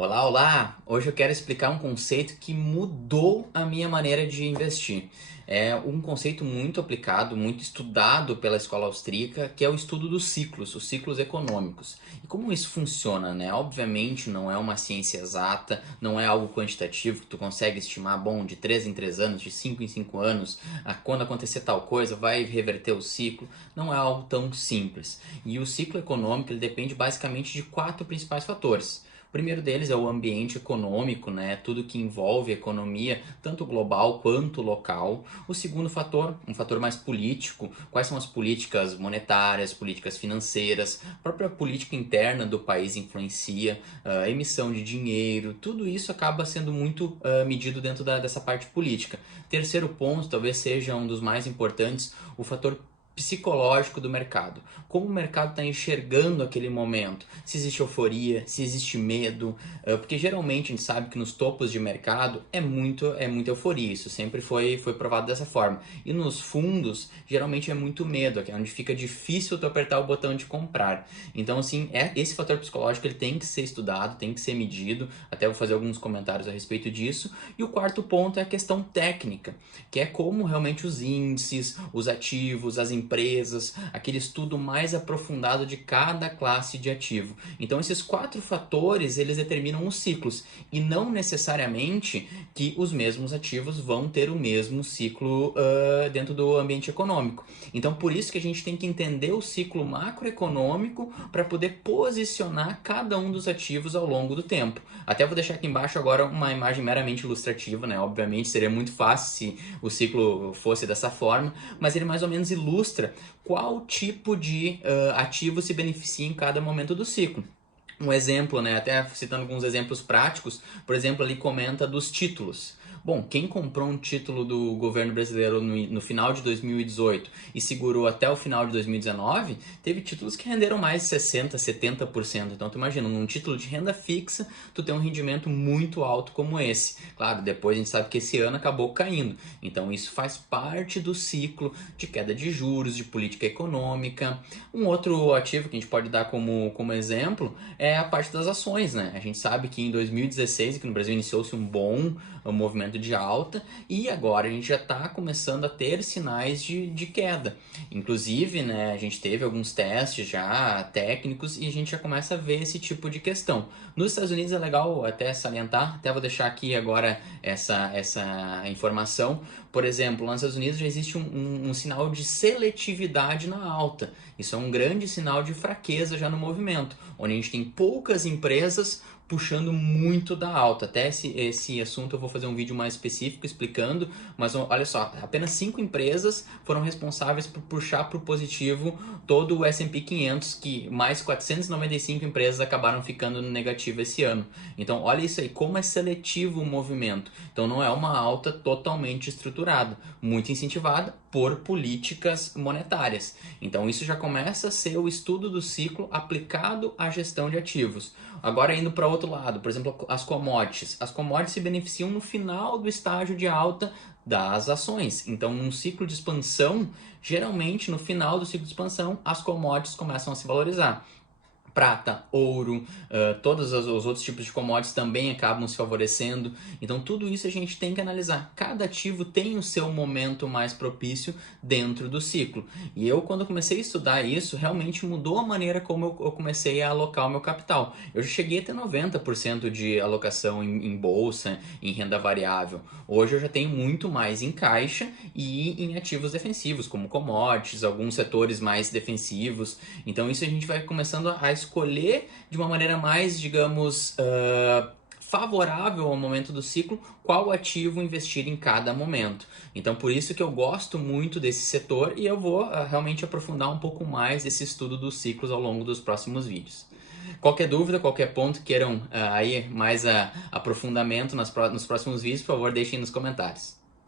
Olá, olá! Hoje eu quero explicar um conceito que mudou a minha maneira de investir. É um conceito muito aplicado, muito estudado pela escola austríaca, que é o estudo dos ciclos, os ciclos econômicos. E como isso funciona, né? Obviamente não é uma ciência exata, não é algo quantitativo que tu consegue estimar, bom, de 3 em 3 anos, de 5 em 5 anos, quando acontecer tal coisa, vai reverter o ciclo. Não é algo tão simples. E o ciclo econômico ele depende basicamente de 4 principais fatores. O primeiro deles é o ambiente econômico, né? Tudo que envolve a economia, tanto global quanto local. O segundo fator, um fator mais político, quais são as políticas monetárias, políticas financeiras, a própria política interna do país influencia, a emissão de dinheiro, tudo isso acaba sendo muito medido dentro dessa parte política. Terceiro ponto, talvez seja um dos mais importantes, o fator psicológico do mercado. Como o mercado está enxergando aquele momento, se existe euforia, se existe medo, porque geralmente a gente sabe que nos topos de mercado é muita euforia, isso sempre foi provado dessa forma. E nos fundos, geralmente é muito medo, que é onde fica difícil tu apertar o botão de comprar. Então, assim, esse fator psicológico ele tem que ser estudado, tem que ser medido, até vou fazer alguns comentários a respeito disso. E o quarto ponto é a questão técnica, que é como realmente os índices, os ativos, as empresas, aquele estudo mais aprofundado de cada classe de ativo. Então esses 4 fatores eles determinam os ciclos e não necessariamente que os mesmos ativos vão ter o mesmo ciclo dentro do ambiente econômico. Então por isso que a gente tem que entender o ciclo macroeconômico para poder posicionar cada um dos ativos ao longo do tempo. Até vou deixar aqui embaixo agora uma imagem meramente ilustrativa, né? Obviamente seria muito fácil se o ciclo fosse dessa forma, mas ele mais ou menos ilustra qual tipo de ativo se beneficia em cada momento do ciclo. Um exemplo, né, até citando alguns exemplos práticos, por exemplo, ali comenta dos títulos. Bom, quem comprou um título do governo brasileiro no final de 2018 e segurou até o final de 2019, teve títulos que renderam mais de 60%, 70%. Então, tu imagina, num título de renda fixa, tu tem um rendimento muito alto como esse. Claro, depois a gente sabe que esse ano acabou caindo. Então, isso faz parte do ciclo de queda de juros, de política econômica. Um outro ativo que a gente pode dar como exemplo é a parte das ações, né? A gente sabe que em 2016 aqui no Brasil iniciou-se um bom movimento de alta e agora a gente já está começando a ter sinais de queda. Inclusive, né, a gente teve alguns testes já técnicos e a gente já começa a ver esse tipo de questão. Nos Estados Unidos é legal até salientar, até vou deixar aqui agora essa informação. Por exemplo, lá nos Estados Unidos já existe um sinal de seletividade na alta. Isso é um grande sinal de fraqueza já no movimento, onde a gente tem poucas empresas puxando muito da alta. Até esse assunto eu vou fazer um vídeo mais específico explicando, mas olha só, apenas 5 empresas foram responsáveis por puxar para o positivo todo o S&P 500, que mais 495 empresas acabaram ficando no negativo esse ano. Então olha isso aí, como é seletivo o movimento. Então não é uma alta totalmente estruturada, muito incentivada por políticas monetárias. Então isso já começa a ser o estudo do ciclo aplicado à gestão de ativos. Agora indo para outro lado, por exemplo, as commodities. As commodities se beneficiam no final do estágio de alta das ações. Então, num ciclo de expansão, geralmente no final do ciclo de expansão, as commodities começam a se valorizar. Prata, ouro, todos os outros tipos de commodities também acabam se favorecendo. Então, tudo isso a gente tem que analisar. Cada ativo tem o seu momento mais propício dentro do ciclo. E eu, quando comecei a estudar isso, realmente mudou a maneira como eu comecei a alocar o meu capital. Eu já cheguei a ter 90% de alocação em bolsa, em renda variável. Hoje eu já tenho muito mais em caixa e em ativos defensivos, como commodities, alguns setores mais defensivos. Então, isso a gente vai começando a escolher de uma maneira mais, digamos, favorável ao momento do ciclo, qual ativo investir em cada momento. Então, por isso que eu gosto muito desse setor e eu vou realmente aprofundar um pouco mais esse estudo dos ciclos ao longo dos próximos vídeos. Qualquer dúvida, qualquer ponto queiram aí mais aprofundamento nos próximos vídeos, por favor, deixem nos comentários.